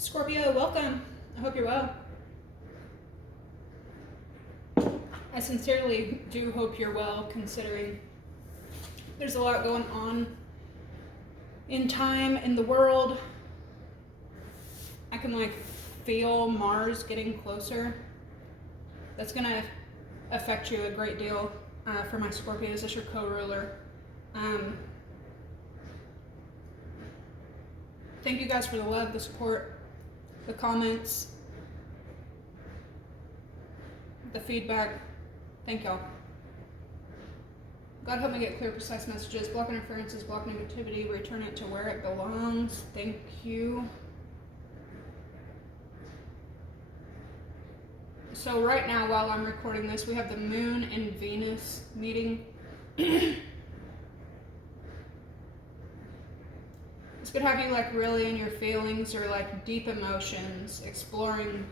Scorpio, welcome. I hope you're well. I sincerely do hope you're well, considering there's a lot going on in time, in the world. I can feel Mars getting closer. That's gonna affect you a great deal. For my Scorpios, that's your co-ruler. Thank you guys for the love, the support, the comments, the feedback. Thank y'all. God help me get clear, precise messages, block interferences, block negativity, return it to where it belongs. Thank you. So right now, while I'm recording this, we have the Moon and Venus meeting. This could have you really in your feelings or deep emotions, exploring,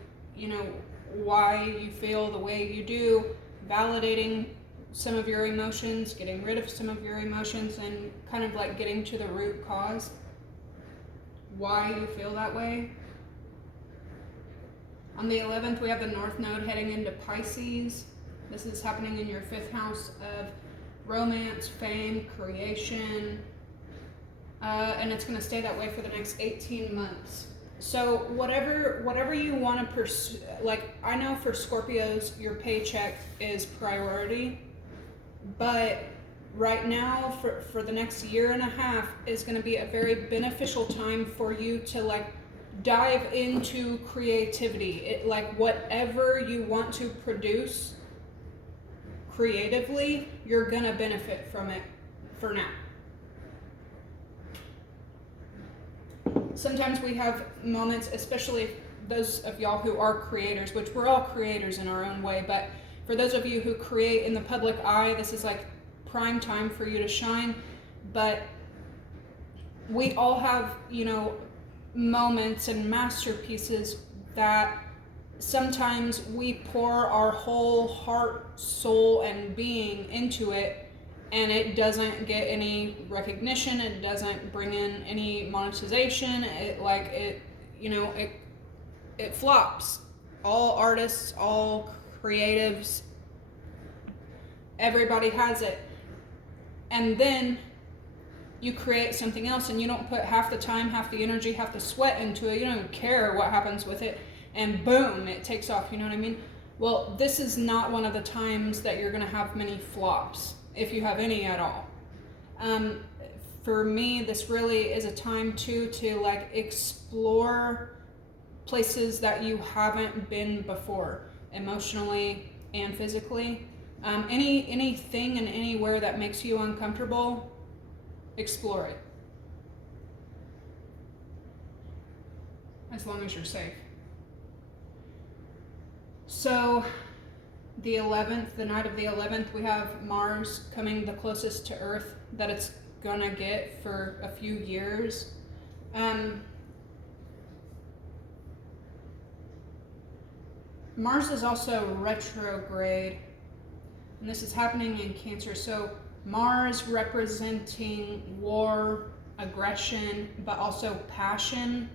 why you feel the way you do, validating some of your emotions, getting rid of some of your emotions, and kind of getting to the root cause, why you feel that way. On the 11th, we have the North Node heading into Pisces. This is happening in your 5th house of romance, fame, creation, and it's going to stay that way for the next 18 months. So whatever you want to pursue, I know for Scorpios, your paycheck is priority, but right now for the next year and a half is going to be a very beneficial time for you to dive into creativity. Whatever you want to produce creatively, you're going to benefit from it for now. Sometimes we have moments, especially those of y'all who are creators, which we're all creators in our own way, but for those of you who create in the public eye, this is prime time for you to shine. But we all have, moments and masterpieces that sometimes we pour our whole heart, soul, and being into it, and it doesn't get any recognition. It doesn't bring in any monetization. It flops. All artists, all creatives, everybody has it. And then you create something else and you don't put half the time, half the energy, half the sweat into it. You don't even care what happens with it. And boom, it takes off. You know what I mean? Well, this is not one of the times that you're going to have many flops, if you have any at all. For me, this really is a time to explore places that you haven't been before, emotionally and physically. Anything and anywhere that makes you uncomfortable, explore it. As long as you're safe. So the 11th, the night of the 11th, we have Mars coming the closest to Earth that it's gonna get for a few years. Mars is also retrograde, and this is happening in Cancer. So Mars representing war, aggression, but also passion,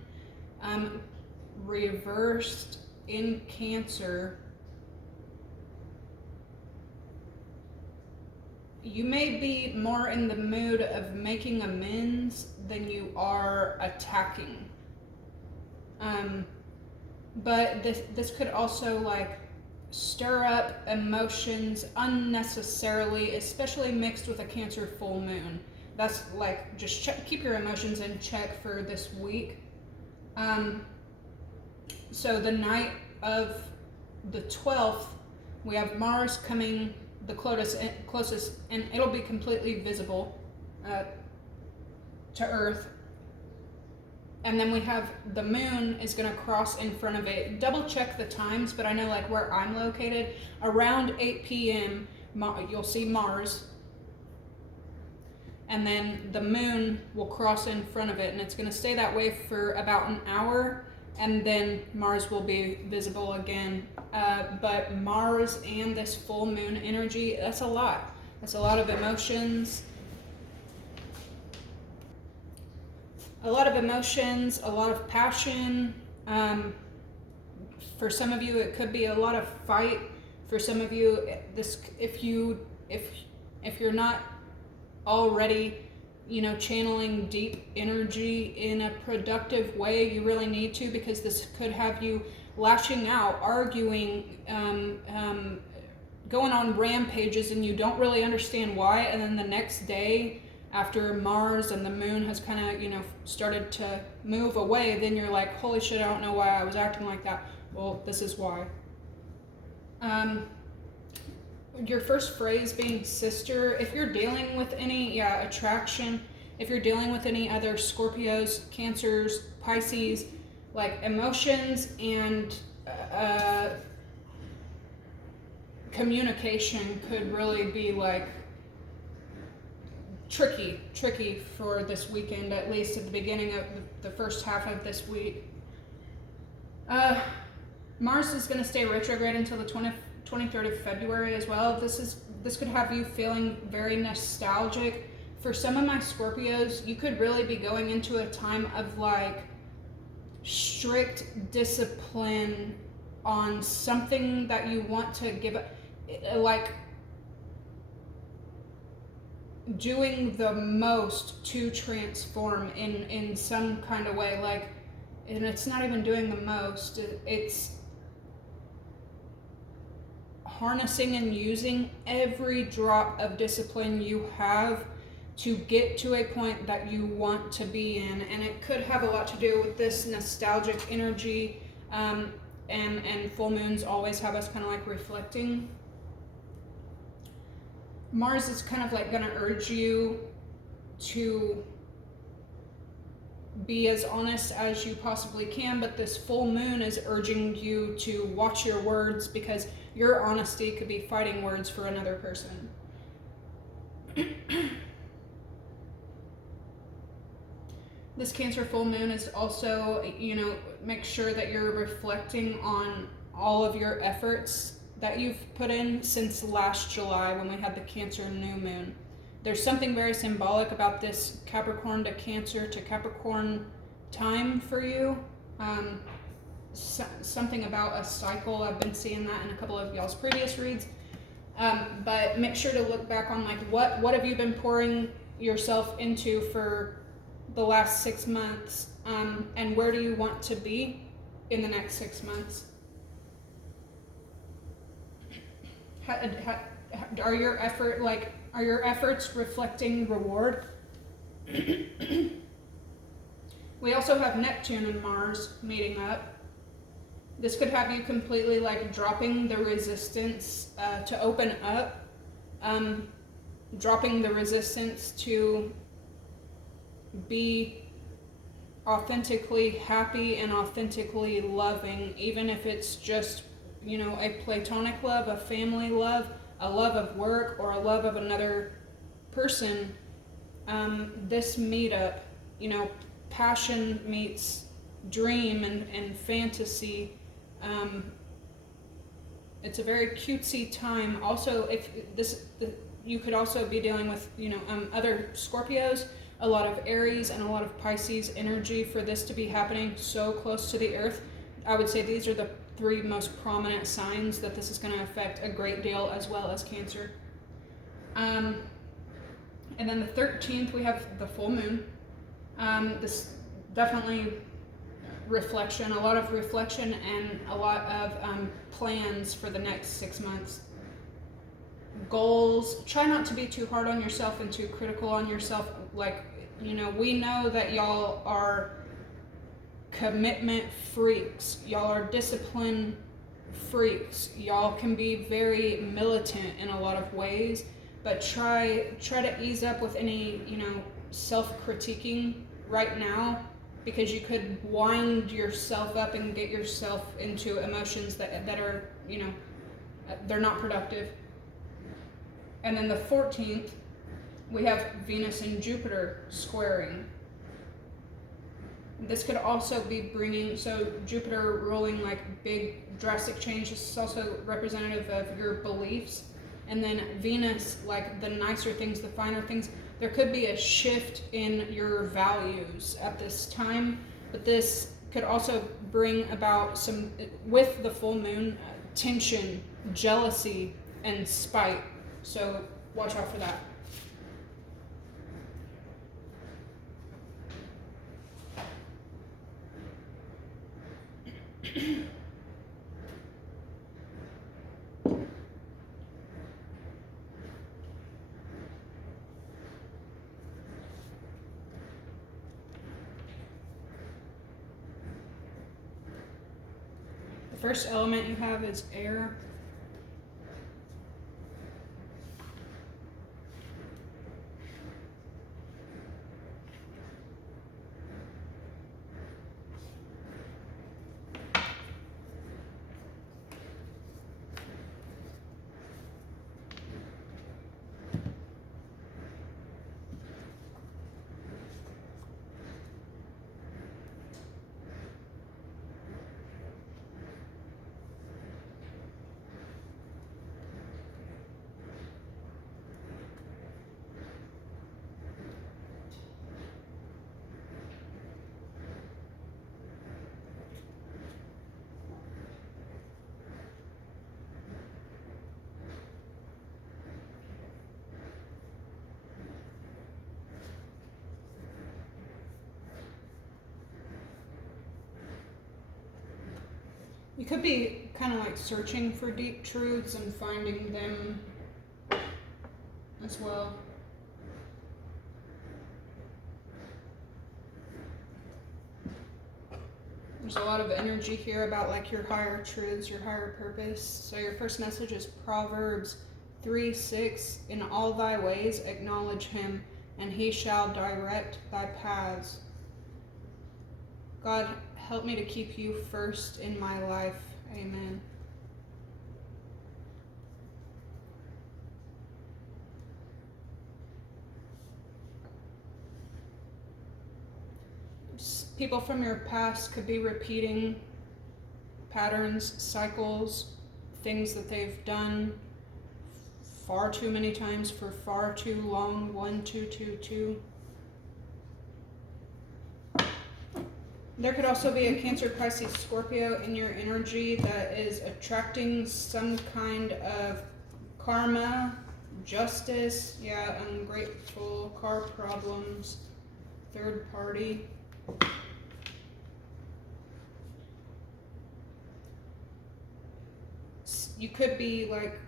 reversed in Cancer. You may be more in the mood of making amends than you are attacking. But this could also stir up emotions unnecessarily, especially mixed with a Cancer full moon. That's just keep your emotions in check for this week. So the night of the 12th, we have Mars coming the closest, and it'll be completely visible to Earth. And then we have the moon is going to cross in front of it. Double check the times, but I know where I'm located, around 8 p.m. You'll see Mars, and then the moon will cross in front of it, and it's going to stay that way for about an hour, and then Mars will be visible again. But Mars and this full moon energy, that's a lot. That's a lot of emotions. A lot of emotions, a lot of passion, For some of you, it could be a lot of fight. For some of you, if you're not already, channeling deep energy in a productive way, you really need to, because this could have you lashing out, arguing, going on rampages, and you don't really understand why. And then the next day, after Mars and the moon has kind of, started to move away, then you're like, holy shit, I don't know why I was acting like that. Well, this is why. Your first phrase being sister. If you're dealing with any attraction, if you're dealing with any other Scorpios, Cancers, Pisces, like emotions and communication could really be like tricky for this weekend, at least at the beginning of the first half of this week. Mars is going to stay retrograde until the 23rd of February as well. This could have you feeling very nostalgic. For some of my Scorpios, you could really be going into a time of like strict discipline on something that you want to give, like doing the most to transform in some kind of way, like, and it's not even doing the most, it's harnessing and using every drop of discipline you have to get to a point that you want to be in. And it could have a lot to do with this nostalgic energy, and full moons always have us kind of like reflecting. Mars is kind of like going to urge you to be as honest as you possibly can, but this full moon is urging you to watch your words, because your honesty could be fighting words for another person. This Cancer full moon is also, make sure that you're reflecting on all of your efforts that you've put in since last July when we had the Cancer new moon. There's something very symbolic about this Capricorn to Cancer to Capricorn time for you. Something about a cycle. I've been seeing that in a couple of y'all's previous reads. But make sure to look back on like what have you been pouring yourself into for the last 6 months, and where do you want to be in the next 6 months? Are your efforts reflecting reward? We also have Neptune and Mars meeting up. This could have you completely like dropping the resistance to open up, dropping the resistance to be authentically happy and authentically loving, even if it's just, a platonic love, a family love, a love of work, or a love of another person. This meetup, passion meets dream and fantasy. It's a very cutesy time. Also, you could also be dealing with, other Scorpios, a lot of Aries and a lot of Pisces energy for this to be happening so close to the Earth. I would say these are the 3 most prominent signs that this is going to affect a great deal, as well as Cancer. And then the 13th, we have the full moon. This definitely reflection, a lot of reflection, and a lot of plans for the next 6 months. Goals. Try not to be too hard on yourself and too critical on yourself. Like, we know that y'all are commitment freaks. Y'all are discipline freaks. Y'all can be very militant in a lot of ways, but try to ease up with any, self-critiquing right now, because you could wind yourself up and get yourself into emotions that are, they're not productive. And then the 14th, we have Venus and Jupiter squaring. This could also be bringing, so Jupiter ruling like big drastic change. This is also representative of your beliefs. And then Venus, like the nicer things, the finer things. There could be a shift in your values at this time, but this could also bring about some, with the full moon, tension, jealousy, and spite. So watch out for that. The first element you have is air. You could be kind of like searching for deep truths and finding them as well. There's a lot of energy here about like your higher truths, your higher purpose. So your first message is Proverbs 3:6. In all thy ways acknowledge him, and he shall direct thy paths. God, help me to keep you first in my life. Amen. People from your past could be repeating patterns, cycles, things that they've done far too many times for far too long. 1, 2, 2, 2. There could also be a Cancer, Pisces, Scorpio in your energy that is attracting some kind of karma, justice, ungrateful, car problems, third party. You could be like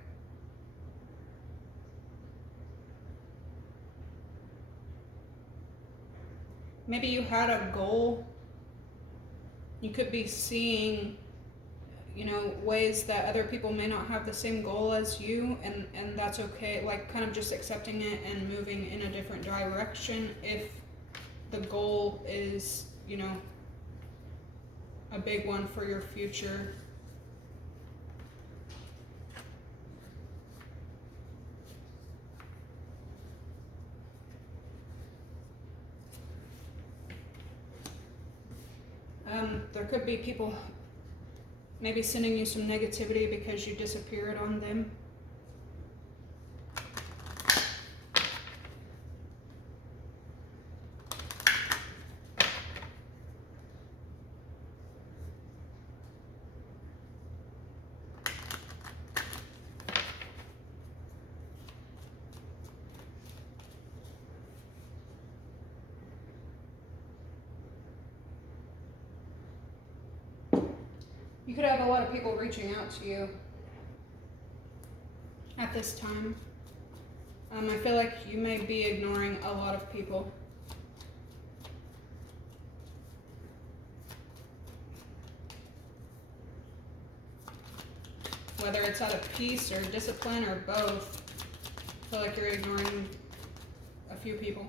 maybe you had a goal. You could be seeing, ways that other people may not have the same goal as you, and that's okay. Like kind of just accepting it and moving in a different direction if the goal is, a big one for your future. There could be people maybe sending you some negativity because you disappeared on them. You could have a lot of people reaching out to you at this time. I feel like you may be ignoring a lot of people. Whether it's out of peace or discipline or both, I feel like you're ignoring a few people.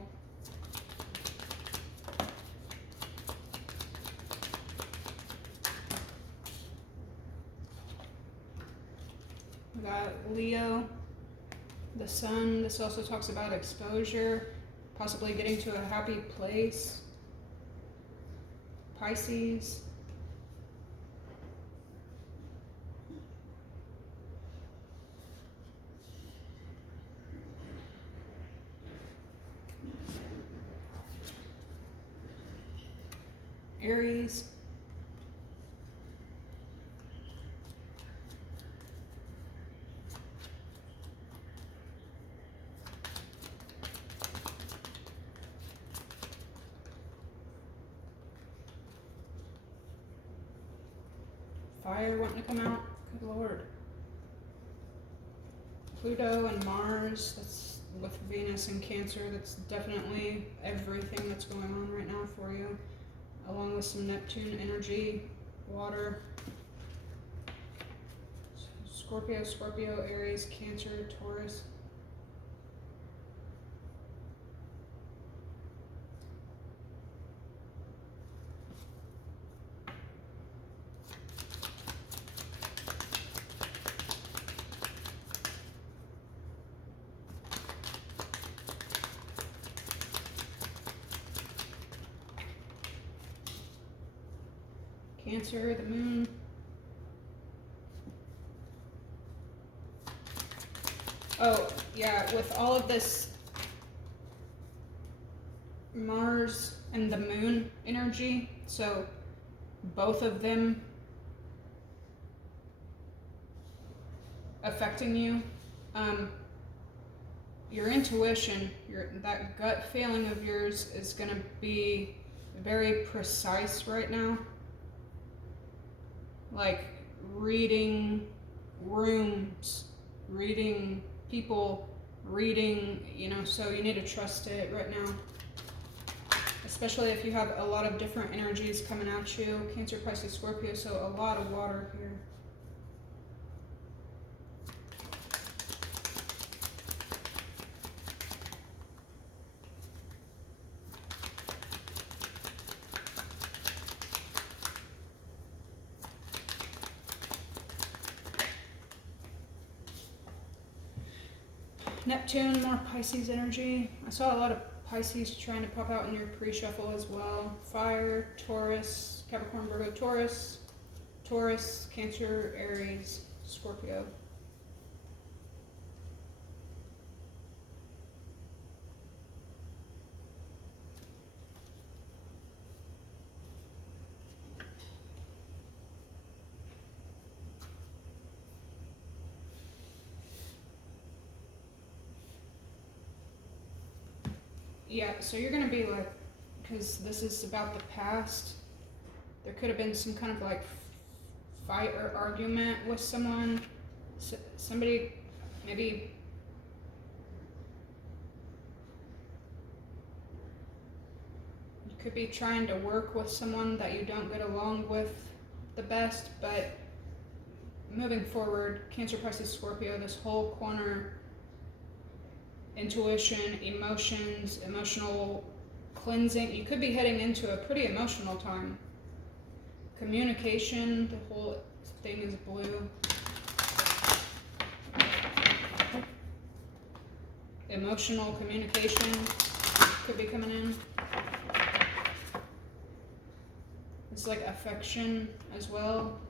We got Leo, the sun. This also talks about exposure, possibly getting to a happy place. Pisces. Aries. fire wanting to come out. Good Lord. Pluto and Mars, that's with Venus and Cancer, that's definitely everything that's going on right now for you. Along with some Neptune energy, water. Scorpio, Aries, Cancer, Taurus. Cancer, the moon. Oh, yeah, with all of this Mars and the moon energy, so both of them affecting you, your intuition, that gut feeling of yours is going to be very precise right now. Like reading rooms, reading people, reading, so you need to trust it right now. Especially if you have a lot of different energies coming at you. Cancer, Pisces, Scorpio, so a lot of water here. Neptune, more Pisces energy. I saw a lot of Pisces trying to pop out in your pre-shuffle as well. Fire, Taurus, Capricorn, Virgo, Taurus, Cancer, Aries, Scorpio. Yeah, so you're going to be like, because this is about the past, there could have been some kind of like fight or argument with someone. Somebody, maybe you could be trying to work with someone that you don't get along with the best, but moving forward, Cancer, Pisces, Scorpio, this whole corner, intuition, emotions, emotional cleansing. You could be heading into a pretty emotional time. Communication, the whole thing is blue. Emotional communication could be coming in. It's like affection as well.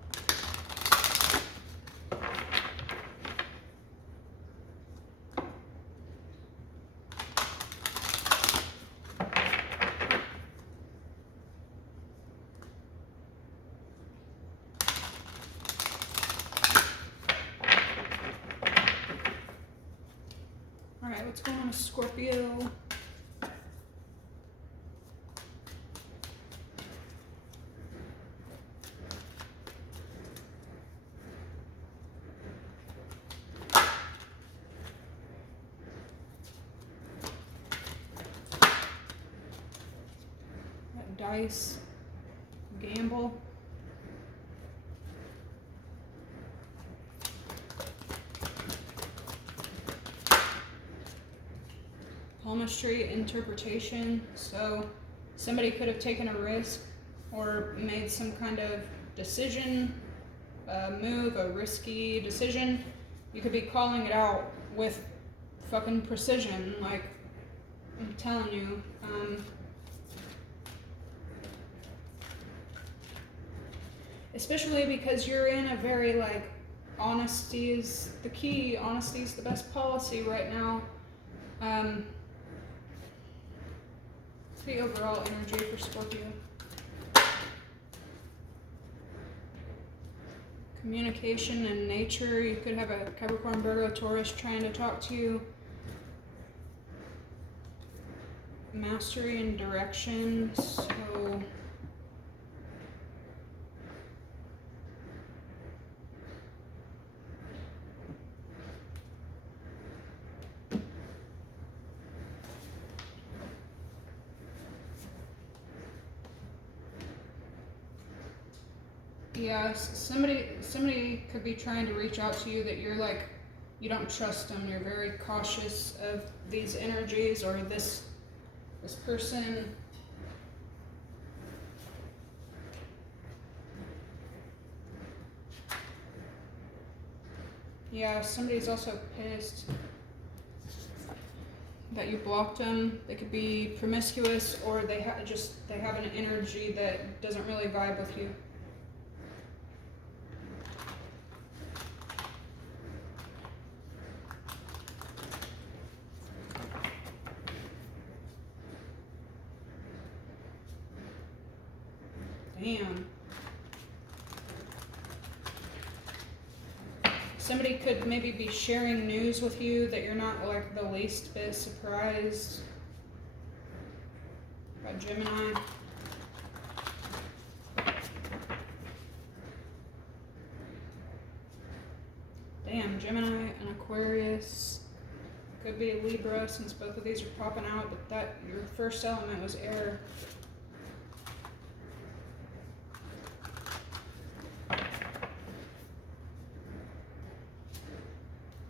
Alright, what's going on with Scorpio? That dice, gamble. Palmistry, interpretation. So somebody could have taken a risk or made some kind of decision, move, a risky decision. You could be calling it out with fucking precision, like I'm telling you. Especially because you're in a very like, honesty is the key, honesty is the best policy right now. The overall energy for Scorpio. Communication and nature. You could have a Capricorn, Virgo, Taurus trying to talk to you. Mastery and direction. So Yeah, somebody could be trying to reach out to you that you're like, you don't trust them. You're very cautious of these energies or this person. Yeah, somebody's also pissed that you blocked them. They could be promiscuous, or they have an energy that doesn't really vibe with you. Damn. Somebody could maybe be sharing news with you that you're not like the least bit surprised by. Gemini. Damn, Gemini and Aquarius. Could be a Libra since both of these are popping out, but that your first element was air.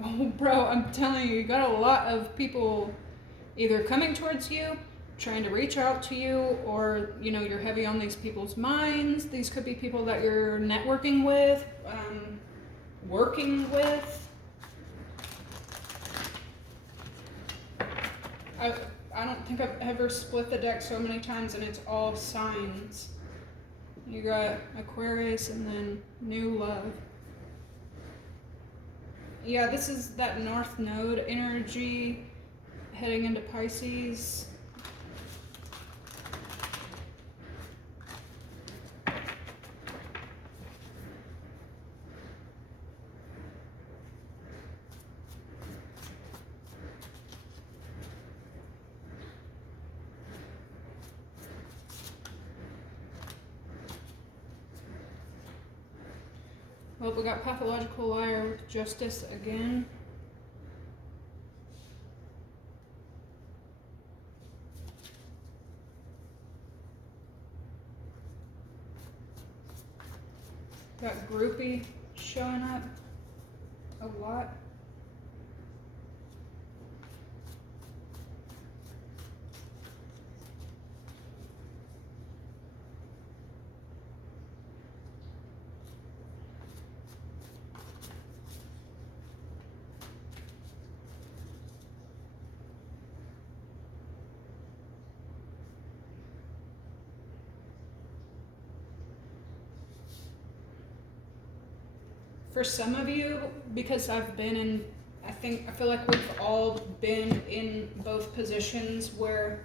Oh, bro, I'm telling you, you got a lot of people either coming towards you, trying to reach out to you, or, you know, you're heavy on these people's minds. These could be people that you're networking with, working with. I don't think I've ever split the deck so many times and it's all signs. You got Aquarius and then new love. Yeah, this is that North Node energy heading into Pisces. Well, we got pathological liar with justice again. Got groupie showing up a lot. For some of you, because I've been in, I feel like we've all been in both positions where,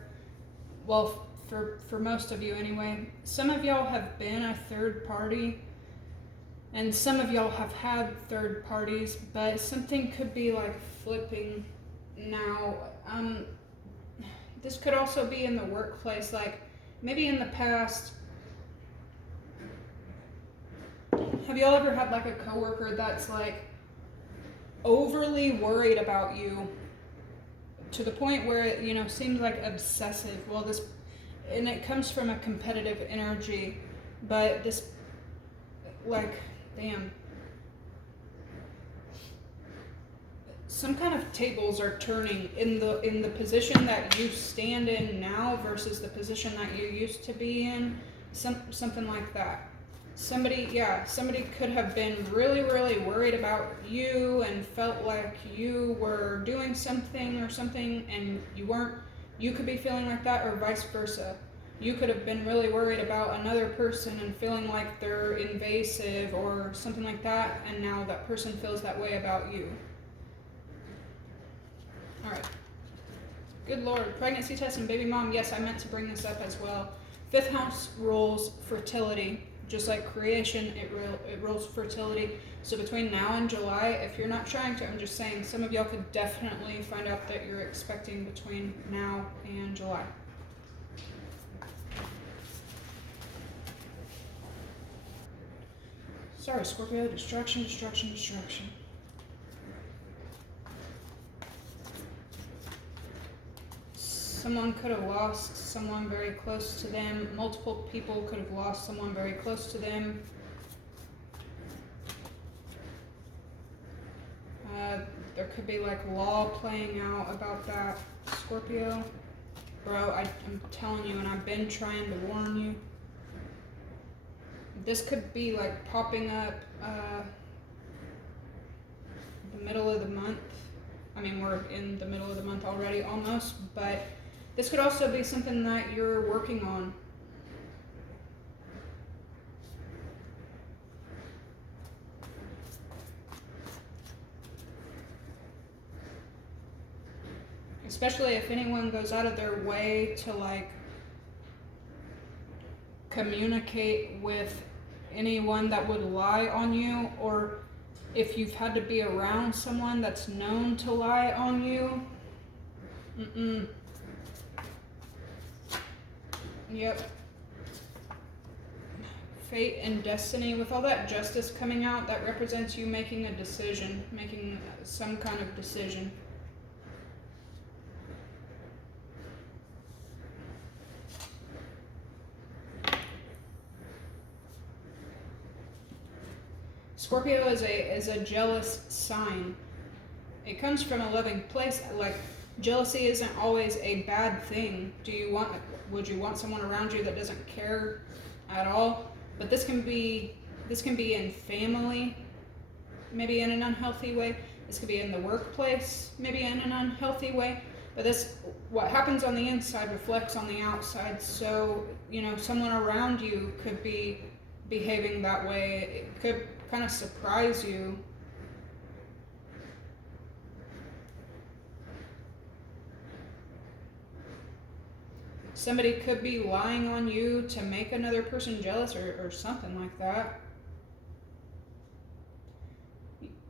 well, for most of you anyway, some of y'all have been a third party and some of y'all have had third parties, but something could be like flipping now. This could also be in the workplace, like maybe in the past. Have y'all ever had like a coworker that's like overly worried about you to the point where it, you know, seems like obsessive? Well, this, and it comes from a competitive energy, but this, like, damn. Some kind of tables are turning in the position that you stand in now versus the position that you used to be in. Something like that. Somebody could have been really, really worried about you and felt like you were doing something or something and you weren't. You could be feeling like that, or vice versa. You could have been really worried about another person and feeling like they're invasive or something like that, and now that person feels that way about you. All right. Good Lord. Pregnancy test and baby mom. Yes, I meant to bring this up as well. 5th house rules fertility. Just like creation, it rules fertility. So between now and July, if you're not trying to, I'm just saying, some of y'all could definitely find out that you're expecting between now and July. Sorry, Scorpio. Distraction. Someone could have lost someone very close to them. Multiple people could have lost someone very close to them. There could be like law playing out about that, Scorpio. Bro, I'm telling you, and I've been trying to warn you. This could be like popping up the middle of the month. I mean, we're in the middle of the month already almost, but this could also be something that you're working on. Especially if anyone goes out of their way to like communicate with anyone that would lie on you, or if you've had to be around someone that's known to lie on you. Yep. Fate and destiny, with all that justice coming out, that represents you making a decision, making some kind of decision. Scorpio is a jealous sign. It comes from a loving place. Like, jealousy isn't always a bad thing. Would you want someone around you that doesn't care at all? But this can be in family, maybe in an unhealthy way. This could be in the workplace, maybe in an unhealthy way. But what happens on the inside reflects on the outside. So, someone around you could be behaving that way. It could kind of surprise you. Somebody could be lying on you to make another person jealous or something like that.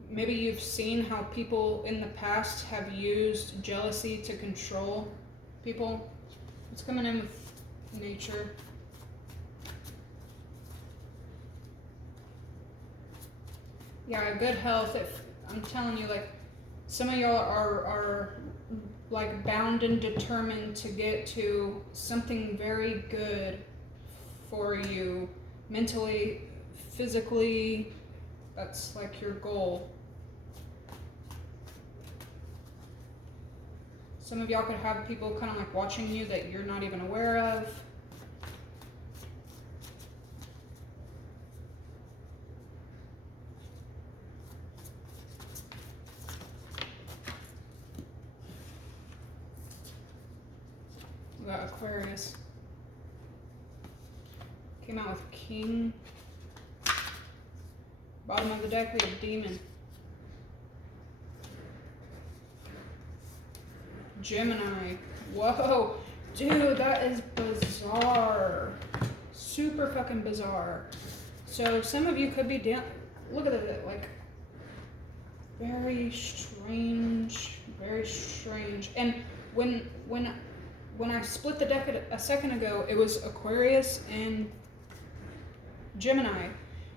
Maybe you've seen how people in the past have used jealousy to control people. It's coming in with nature. Yeah, good health. If I'm telling you, like, some of y'all are like bound and determined to get to something very good for you, mentally, physically. That's like your goal. Some of y'all could have people kind of like watching you that you're not even aware of. We got Aquarius. Came out with King. Bottom of the deck, we have Demon. Gemini. Whoa. Dude, that is bizarre. Super fucking bizarre. So some of you could be look at it, like, very strange. Very strange. And when I split the deck a second ago, it was Aquarius and Gemini.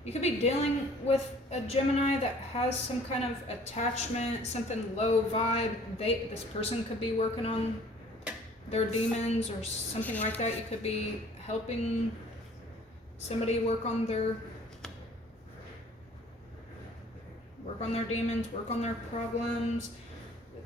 You could be dealing with a Gemini that has some kind of attachment, something low vibe. This person could be working on their demons or something like that. You could be helping somebody work on their demons, work on their problems.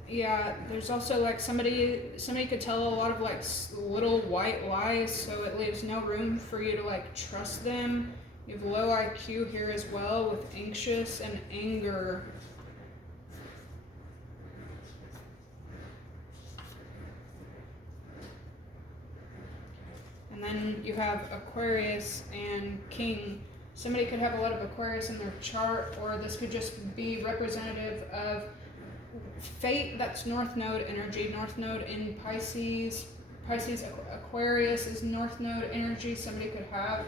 Yeah, there's also like somebody could tell a lot of like little white lies, so it leaves no room for you to like trust them. You have low IQ here as well with anxious and anger. And then you have Aquarius and King. Somebody could have a lot of Aquarius in their chart, or this could just be representative of fate. That's North Node energy. North Node in Pisces. Aquarius is North Node energy. Somebody could have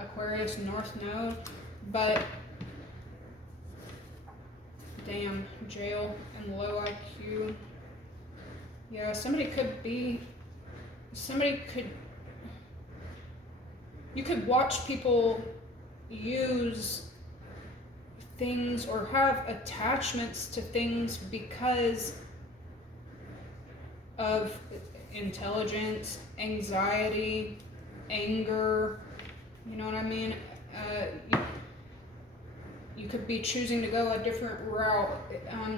Aquarius North Node, but damn, jail and low IQ. Yeah, you could watch people use things or have attachments to things because of intelligence, anxiety, anger. You know what I mean? You You could be choosing to go a different route,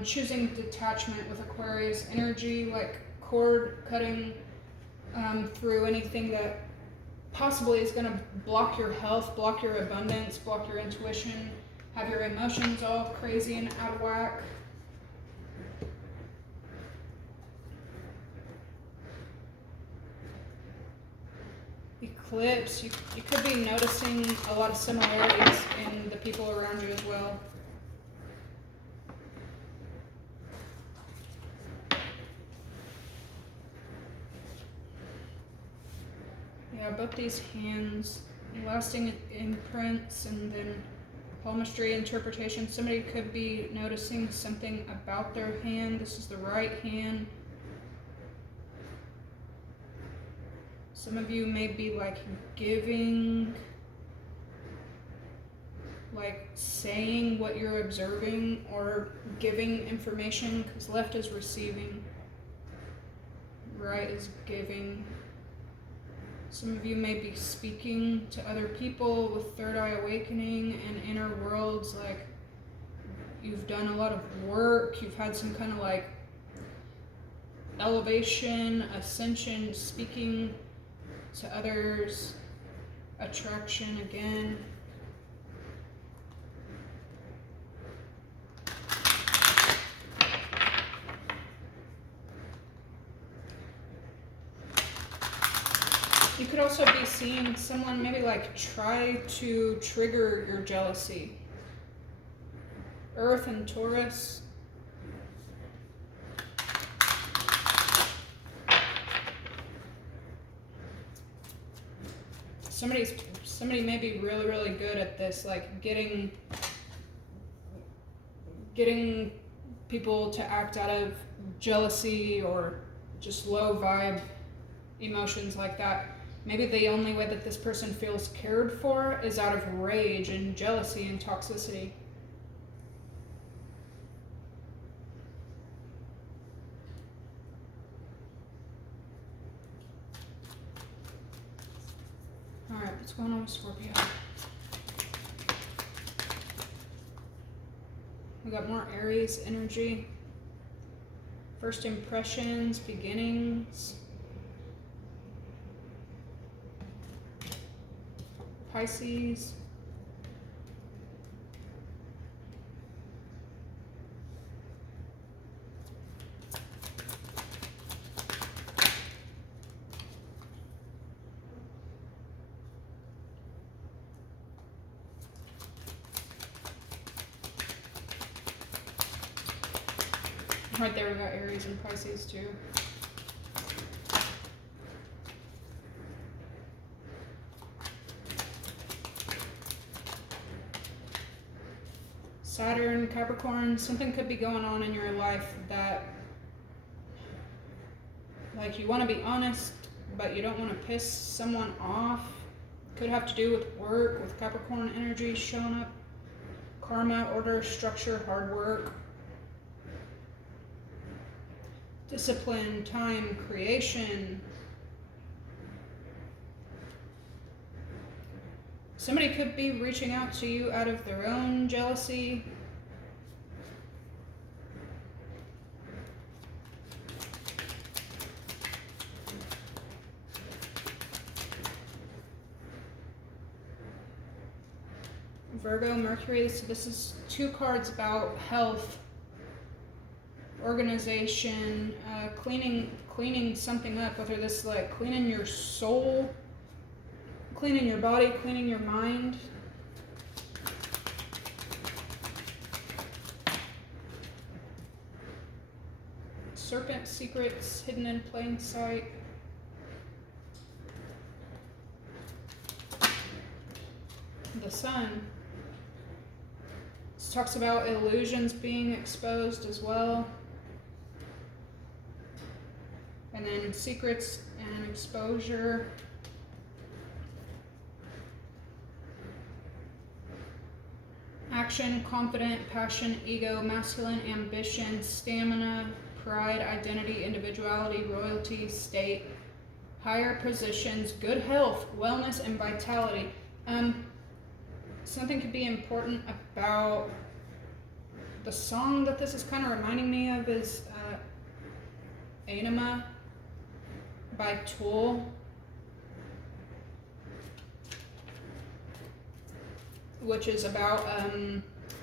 choosing detachment with Aquarius energy, like cord cutting through anything that possibly is going to block your health, block your abundance, block your intuition, have your emotions all crazy and out of whack. Eclipse, you could be noticing a lot of similarities in the people around you as well. Yeah, both these hands, lasting imprints, and then palmistry interpretation. Somebody could be noticing something about their hand. This is the right hand. Some of you may be like giving, like saying what you're observing, or giving information, because left is receiving, right is giving. Some of you may be speaking to other people with third eye awakening and inner worlds, like you've done a lot of work, you've had some kind of like elevation, ascension, speaking to others, attraction again. You could also be seeing someone maybe like try to trigger your jealousy. Earth and Taurus. Somebody may be really, really good at this, like getting people to act out of jealousy or just low vibe emotions like that. Maybe the only way that this person feels cared for is out of rage and jealousy and toxicity. Alright, what's going on with Scorpio? We got more Aries energy. First impressions, beginnings. Pisces. Right there we got Aries and Pisces too. Saturn, Capricorn, something could be going on in your life that, like, you want to be honest, but you don't want to piss someone off. Could have to do with work, with Capricorn energy showing up. Karma, order, structure, hard work. Discipline, time, creation. Somebody could be reaching out to you out of their own jealousy. Virgo, Mercury, so this is two cards about health, organization, cleaning something up, whether this is like cleaning your soul, cleaning your body, cleaning your mind. Serpent secrets hidden in plain sight. The Sun. This talks about illusions being exposed as well. And then secrets and exposure. Action, confident, passion, ego, masculine, ambition, stamina, pride, identity, individuality, royalty, state, higher positions, good health, wellness, and vitality. something could be important about the song that this is kind of reminding me of is Anima by Tool. Which is about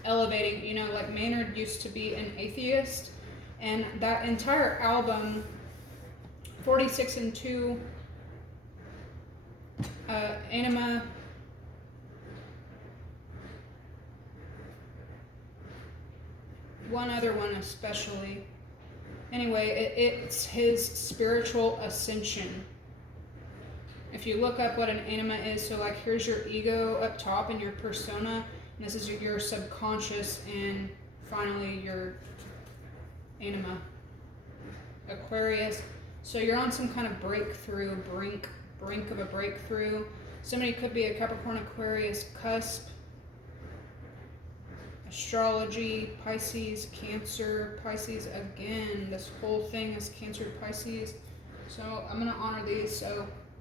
elevating, you know, like Maynard used to be an atheist, and that entire album, 46 and 2, Anima, one other one especially. Anyway, it's his spiritual ascension. If you look up what an anima is, so like here's your ego up top and your persona, and this is your subconscious, and finally your anima. Aquarius. So you're on some kind of breakthrough, brink of a breakthrough. Somebody could be a Capricorn, Aquarius, cusp. Astrology, Pisces, Cancer, Pisces again. This whole thing is Cancer, Pisces. So I'm going to honor these,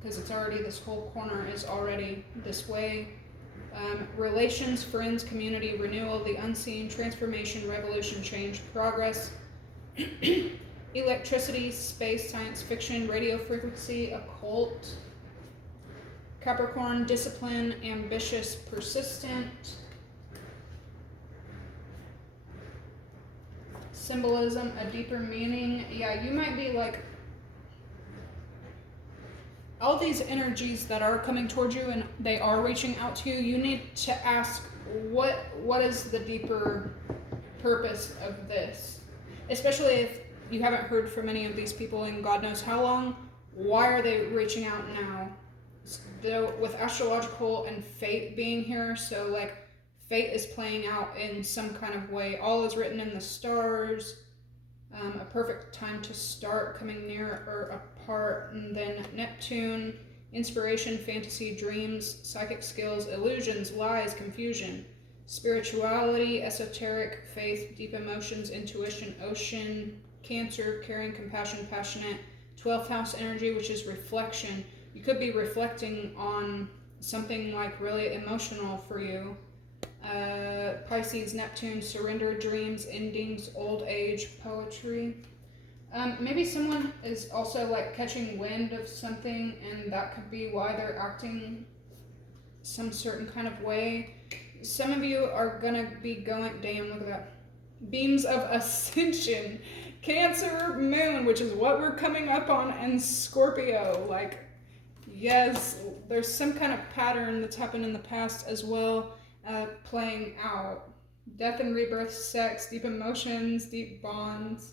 because it's already, this whole corner is already this way. Relations, friends, community, renewal, the unseen, transformation, revolution, change, progress. Electricity, space, science fiction, radio frequency, occult. Capricorn, discipline, ambitious, persistent. Symbolism, a deeper meaning. Yeah, you might be like, all these energies that are coming towards you and they are reaching out to you, you need to ask, what is the deeper purpose of this? Especially if you haven't heard from any of these people in God knows how long. Why are they reaching out now? So with astrological and fate being here, so like fate is playing out in some kind of way. All is written in the stars. A perfect time to start, coming near or apart. And then Neptune, inspiration, fantasy, dreams, psychic skills, illusions, lies, confusion, spirituality, esoteric, faith, deep emotions, intuition, ocean, Cancer, caring, compassion, passionate, 12th house energy, which is reflection. You could be reflecting on something like really emotional for you. Pisces, Neptune, surrender, dreams, endings, old age, poetry. Maybe someone is also like catching wind of something, and that could be why they're acting some certain kind of way. Some of you are gonna be going, damn, look at that. Beams of ascension. Cancer, moon, which is what we're coming up on, and Scorpio. Like, yes, there's some kind of pattern that's happened in the past as well. Playing out. Death and rebirth, sex, deep emotions, deep bonds.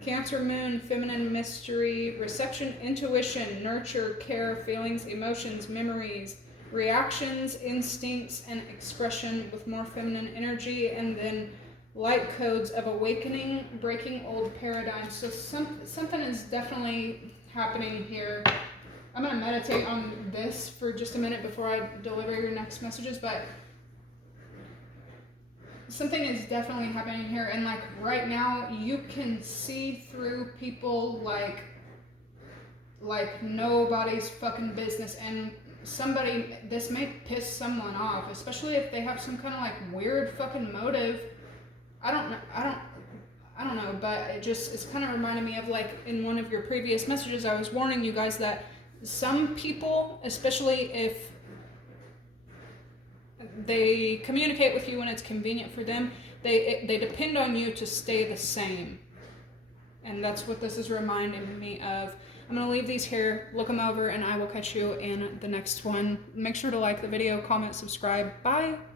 Cancer moon, feminine mystery, reception, intuition, nurture, care, feelings, emotions, memories, reactions, instincts, and expression with more feminine energy. And then light codes of awakening, breaking old paradigms. So something is definitely happening here. I'm going to meditate on this for just a minute before I deliver your next messages, but something is definitely happening here, and like right now you can see through people like nobody's fucking business, and this may piss someone off, especially if they have some kind of like weird fucking motive. I don't know, but it's kind of reminded me of like in one of your previous messages I was warning you guys that some people, especially if they communicate with you when it's convenient for them, they depend on you to stay the same. And that's what this is reminding me of. I'm going to leave these here, look them over, and I will catch you in the next one. Make sure to like the video, comment, subscribe. Bye!